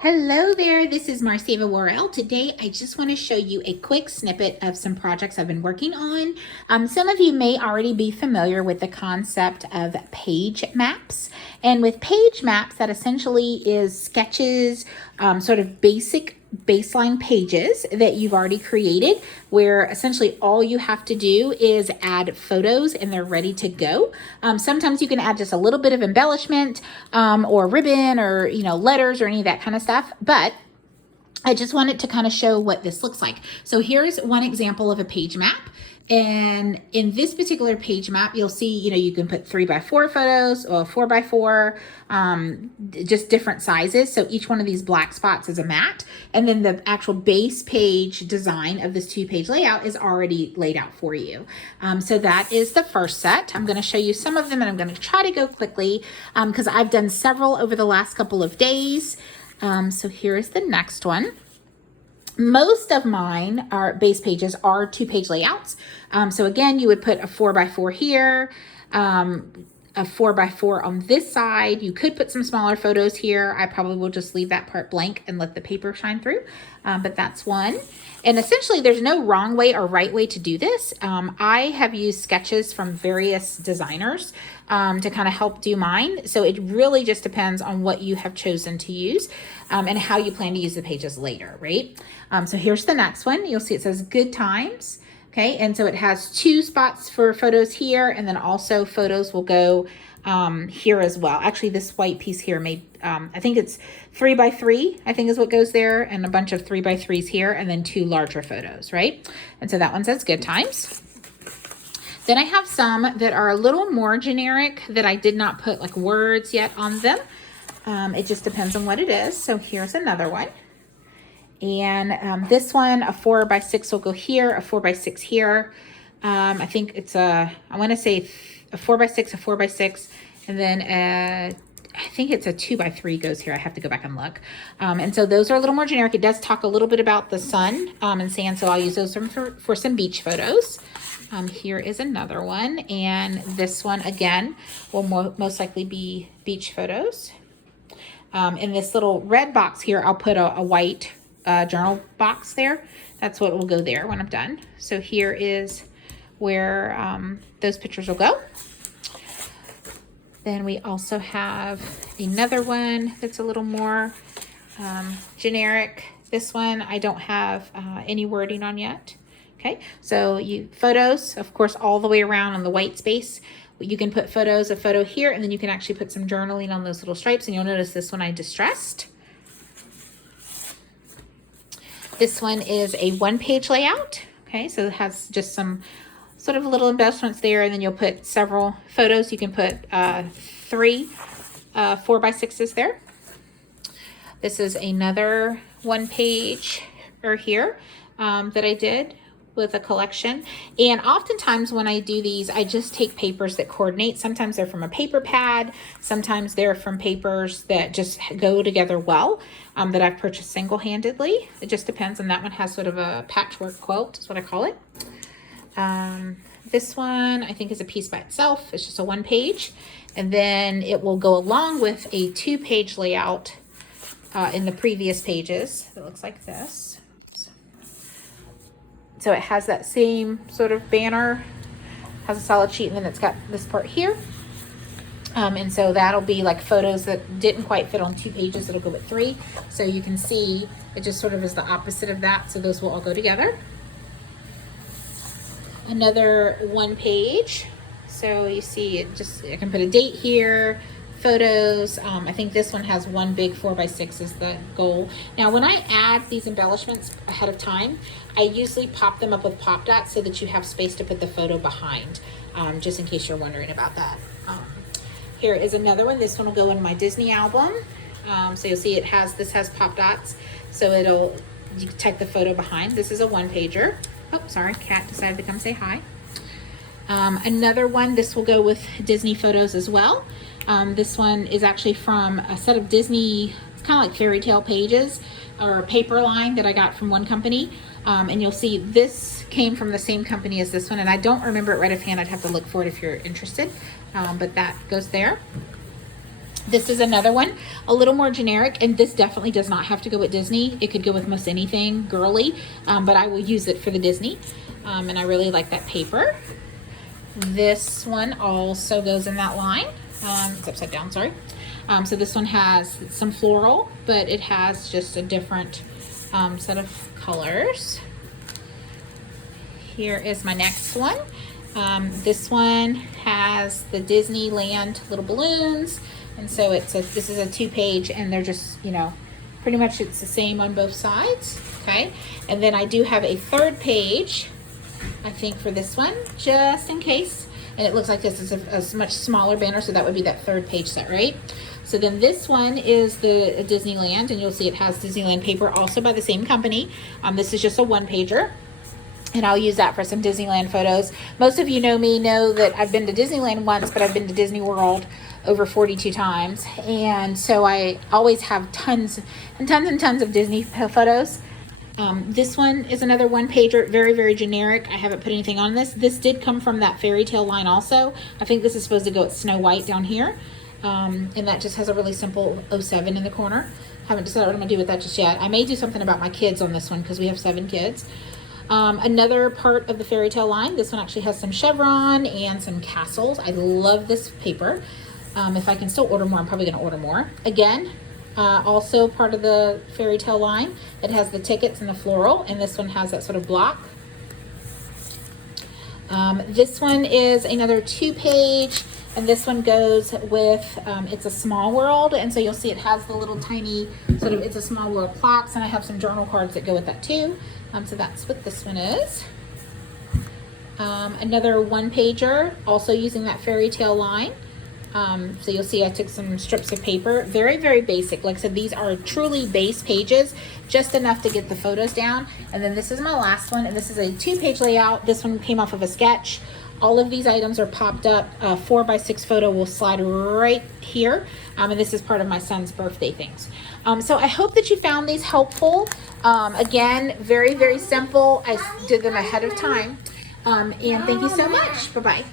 Hello there, this is Marceva Worrell. Today I just want to show you a quick snippet of some projects I've been working on. Some of you may already be familiar with the concept of page maps. And with page maps, that essentially is sketches, sort of basic baseline pages that you've already created, where essentially all you have to do is add photos and they're ready to go. Sometimes you can add just a little bit of embellishment or ribbon or letters or any of that kind of stuff, but I just wanted to kind of show what this looks like. So here's one example of a page map. And in this particular page map, you'll see, you can put 3x4 photos or 4x4, just different sizes. So each one of these black spots is a mat. And then the actual base page design of this 2-page layout is already laid out for you. So that is the first set. I'm going to show you some of them and I'm going to try to go quickly because I've done several over the last couple of days. So here is the next one. Most of mine are base pages are 2-page layouts. So again, you would put a 4x4 here, a 4x4 on this side. You could put some smaller photos here. I probably will just leave that part blank and let the paper shine through. But that's one. And essentially there's no wrong way or right way to do this. I have used sketches from various designers to kind of help do mine. So it really just depends on what you have chosen to use and how you plan to use the pages later, right? So here's the next one. You'll see it says good times. Okay, and so it has 2 spots for photos here, and then also photos will go here as well. Actually, this white piece here may, I think it's 3x3, I think is what goes there, and a bunch of 3x3s here, and then 2 larger photos, right? And so that one says good times. Then I have some that are a little more generic that I did not put like words yet on them. It just depends on what it is. So here's another one. And this one, a 4x6 will go here, a 4x6 here. I think it's I want to say a 4x6, a 4x6, and then I think it's a 2x3 goes here. I have to go back and look. And so those are a little more generic. It does talk a little bit about the sun and sand, so I'll use those for some beach photos. Here is another one, and this one again will most likely be beach photos. In this little red box here, I'll put a white journal box there. That's what will go there when I'm done. So here is where those pictures will go. Then we also have another one that's a little more generic. This one I don't have any wording on yet. Okay, so photos, of course, all the way around on the white space. You can put a photo here, and then you can actually put some journaling on those little stripes, and you'll notice this one I distressed. This one is a 1-page layout. Okay, so it has just some sort of little embellishments there, and then you'll put several photos. You can put 3 4x6s there. This is another 1-page here that I did with a collection. And oftentimes when I do these, I just take papers that coordinate. Sometimes they're from a paper pad. Sometimes they're from papers that just go together well, that I've purchased single-handedly. It just depends, and that one has sort of a patchwork quilt, is what I call it. This one I think is a piece by itself. It's just a 1-page. And then it will go along with a 2-page layout in the previous pages. It looks like this. So it has that same sort of banner, has a solid sheet, and then it's got this part here. And so that'll be like photos that didn't quite fit on 2 pages. It'll go with 3. So you can see it just sort of is the opposite of that. So those will all go together. Another 1-page. So you see I can put a date here, photos. I think this one has 1 big 4x6 is the goal. Now, when I add these embellishments ahead of time, I usually pop them up with pop dots so that you have space to put the photo behind, just in case you're wondering about that. Here is another one. This one will go in my Disney album. So you'll see this has pop dots, so you can check the photo behind. This is a 1-pager. Oh, sorry, cat decided to come say hi. Another one, this will go with Disney photos as well. This one is actually from a set of Disney, kind of like fairy tale pages or a paper line that I got from one company. And you'll see this came from the same company as this one, and I don't remember it right offhand. I'd have to look for it if you're interested, but that goes there. This is another one, a little more generic, and this definitely does not have to go with Disney. It could go with most anything girly, but I will use it for the Disney, and I really like that paper. This one also goes in that line. It's upside down, sorry. So this one has some floral, but it has just a different set of colors. Here is my next one. This one has the Disneyland little balloons. And so this is a 2-page, and they're just, you know, pretty much it's the same on both sides, okay? And then I do have a 3rd page, I think, for this one, just in case. And it looks like this is a much smaller banner, so that would be that 3rd page set, right? So then this one is the Disneyland, and you'll see it has Disneyland paper, also by the same company. This is just a 1-pager. And I'll use that for some Disneyland photos. Most of you know me, know that I've been to Disneyland once, but I've been to Disney World over 42 times. And so I always have tons and tons and tons of Disney photos. This one is another 1-pager, very, very generic. I haven't put anything on this. This did come from that fairy tale line also. I think this is supposed to go with Snow White down here. And that just has a really simple 07 in the corner. Haven't decided what I'm gonna do with that just yet. I may do something about my kids on this one because we have 7 kids. Another part of the fairy tale line, this one actually has some chevron and some castles. I love this paper. If I can still order more, I'm probably going to order more. Again, also part of the fairy tale line. It has the tickets and the floral, and this one has that sort of block. This one is another 2-page, and this one goes with, it's a small world, and so you'll see it has the little tiny sort of, it's a small world plaques, and I have some journal cards that go with that too. So that's what this one is. Another 1-pager, also using that fairy tale line. So you'll see I took some strips of paper, very, very basic. Like I said, these are truly base pages, just enough to get the photos down. And then this is my last one, and this is a 2-page layout. This one came off of a sketch. All of these items are popped up. 4x6 photo will slide right here. And this is part of my son's birthday things. So I hope that you found these helpful. Again, very, very simple. I did them ahead of time. And thank you so much. Bye-bye.